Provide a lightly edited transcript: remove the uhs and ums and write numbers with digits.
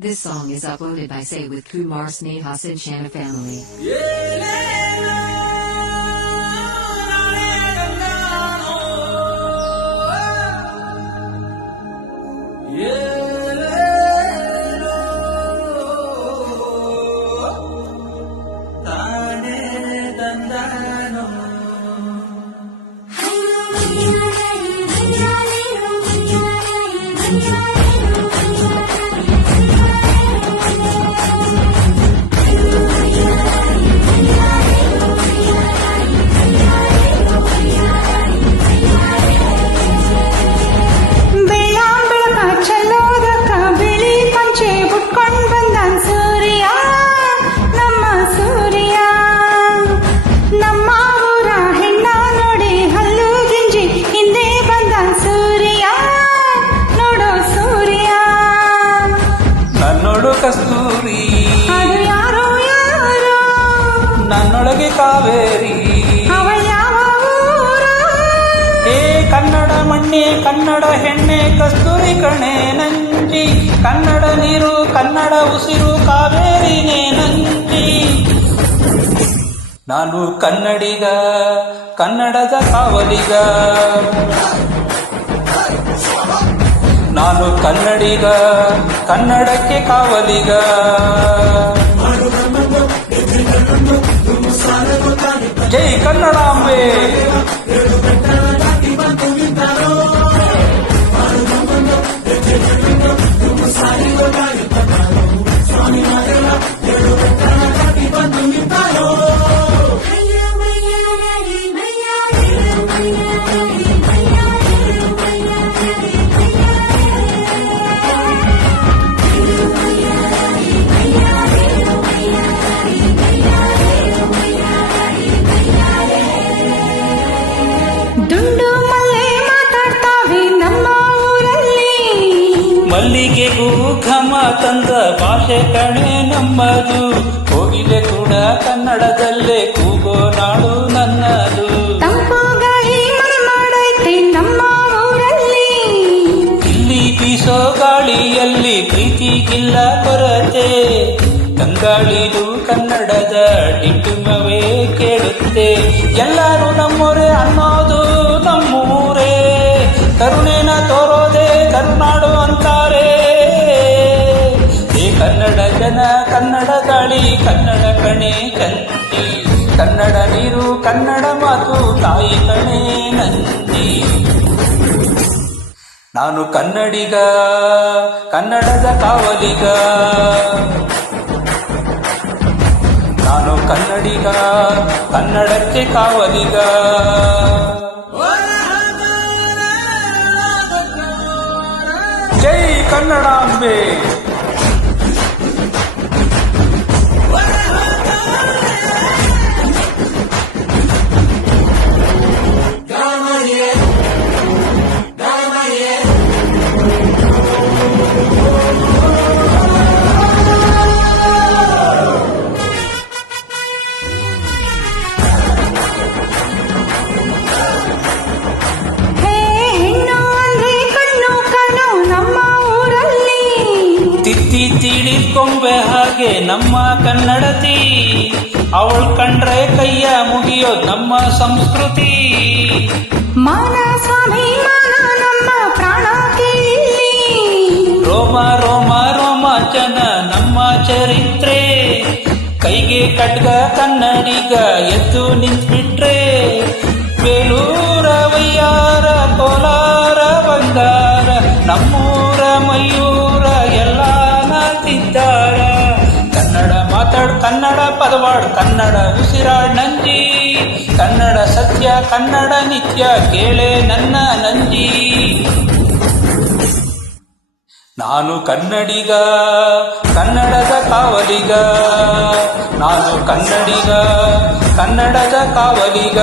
This song is uploaded by Say with Kumar Sneha Sinchana family. ಕಸ್ತೂರಿ ನನ್ನೊಳಗೆ ಕಾವೇರಿ ಏ ಕನ್ನಡ ಮಣ್ಣೆ ಕನ್ನಡ ಹೆಣ್ಣೆ ಕಸ್ತೂರಿ ಕಣೆ ನಂಜಿ ಕನ್ನಡ ನೀರು ಕನ್ನಡ ಉಸಿರು ಕಾವೇರಿನೇ ನಂಜಿ ನಾನು ಕನ್ನಡಿಗ ಕನ್ನಡದ ಕಾವಲಿಗ ನಾನು ಕನ್ನಡಿಗ ಕನ್ನಡಕ್ಕೆ ಕಾವಲಿಗ ಜೈ ಕನ್ನಡಾಂಬೆ ಮಲ್ಲಿಗೆಗೂ ಘಮ ತಂದ ಭಾಷೆ ಕಣೆ ನಮ್ಮದು ಕೋಗಿಲೆ ಕೂಡ ಕನ್ನಡದಲ್ಲೇ ಕೂಗೋ ನಾಡು ನನ್ನದು ಇಲ್ಲಿ ಬೀಸೋ ಗಾಳಿಯಲ್ಲಿ ಪ್ರೀತಿಗಿಲ್ಲ ಕೊರತೆ ತಂಗಾಳಿದು ಕನ್ನಡದ ಡಿಂಡಿಮವೇ ಕೇಳುತ್ತೆ ಎಲ್ಲರೂ ನಮ್ಮೂರೇ ಅನ್ನೋದು ನಮ್ಮೂರೇ ಕರುಣೆನ ತೋರೋದೆ ಕರುನಾಡು ಅಂತಾರೆ ಈ ಕನ್ನಡ ಜನ ಕನ್ನಡ ಗಾಳಿ ಕನ್ನಡ ಕಣೆ ಕಂತಿ ಕನ್ನಡ ನೀರು ಕನ್ನಡ ಮಾತು ತಾಯಿ ಕಣೆ ನಂದಿ ನಾನು ಕನ್ನಡಿಗ ಕನ್ನಡದ ಕಾವಲಿಗ ನಾನು ಕನ್ನಡಿಗ ಕನ್ನಡಕ್ಕೆ ಕಾವಲಿಗ ಜೈ ಕನ್ನಡಾಂಬೆ ತಿತ್ತಿ ತಿಳಿಕೊಂಬೆ ಹಾಗೆ ನಮ್ಮ ಕನ್ನಡತಿ ಅವಳು ಕಂಡ್ರೆ ಕೈಯ ಮುಗಿಯೋ ನಮ್ಮ ಸಂಸ್ಕೃತಿ ಮಾನ ಸ್ವಾಭಿಮಾನ ನಮ್ಮ ಪ್ರಾಣ ರೋಮ ರೋಮ ರೋಮಾಂಚನ ನಮ್ಮ ಚರಿತ್ರೆ ಕೈಗೆ ಖಡ್ಗ ಕನ್ನಡಿಗ ಎದ್ದು ನಿಂತ್ಬಿಟ್ರೆ ಬೇಲೂರ ವಯ್ಯಾರ ಕೋಲಾರ ಬಂಗಾರ ನಮ್ಮೂರ ಮಯೂರ ಎಲ್ಲ ನಾತಿದ್ದಾರ ಕನ್ನಡ ಮಾತಾಡ್ ಕನ್ನಡ ಪದವಾಡ್ ಕನ್ನಡ ಉಸಿರಾಡ್ ನಂಜಿ ಕನ್ನಡ ಸತ್ಯ ಕನ್ನಡ ನಿತ್ಯ ಕೇಳೆ ನನ್ನ ನಂಜಿ ನಾನು ಕನ್ನಡಿಗ ಕನ್ನಡದ ಕಾವಲಿಗ ನಾನು ಕನ್ನಡಿಗ ಕನ್ನಡದ ಕಾವಲಿಗ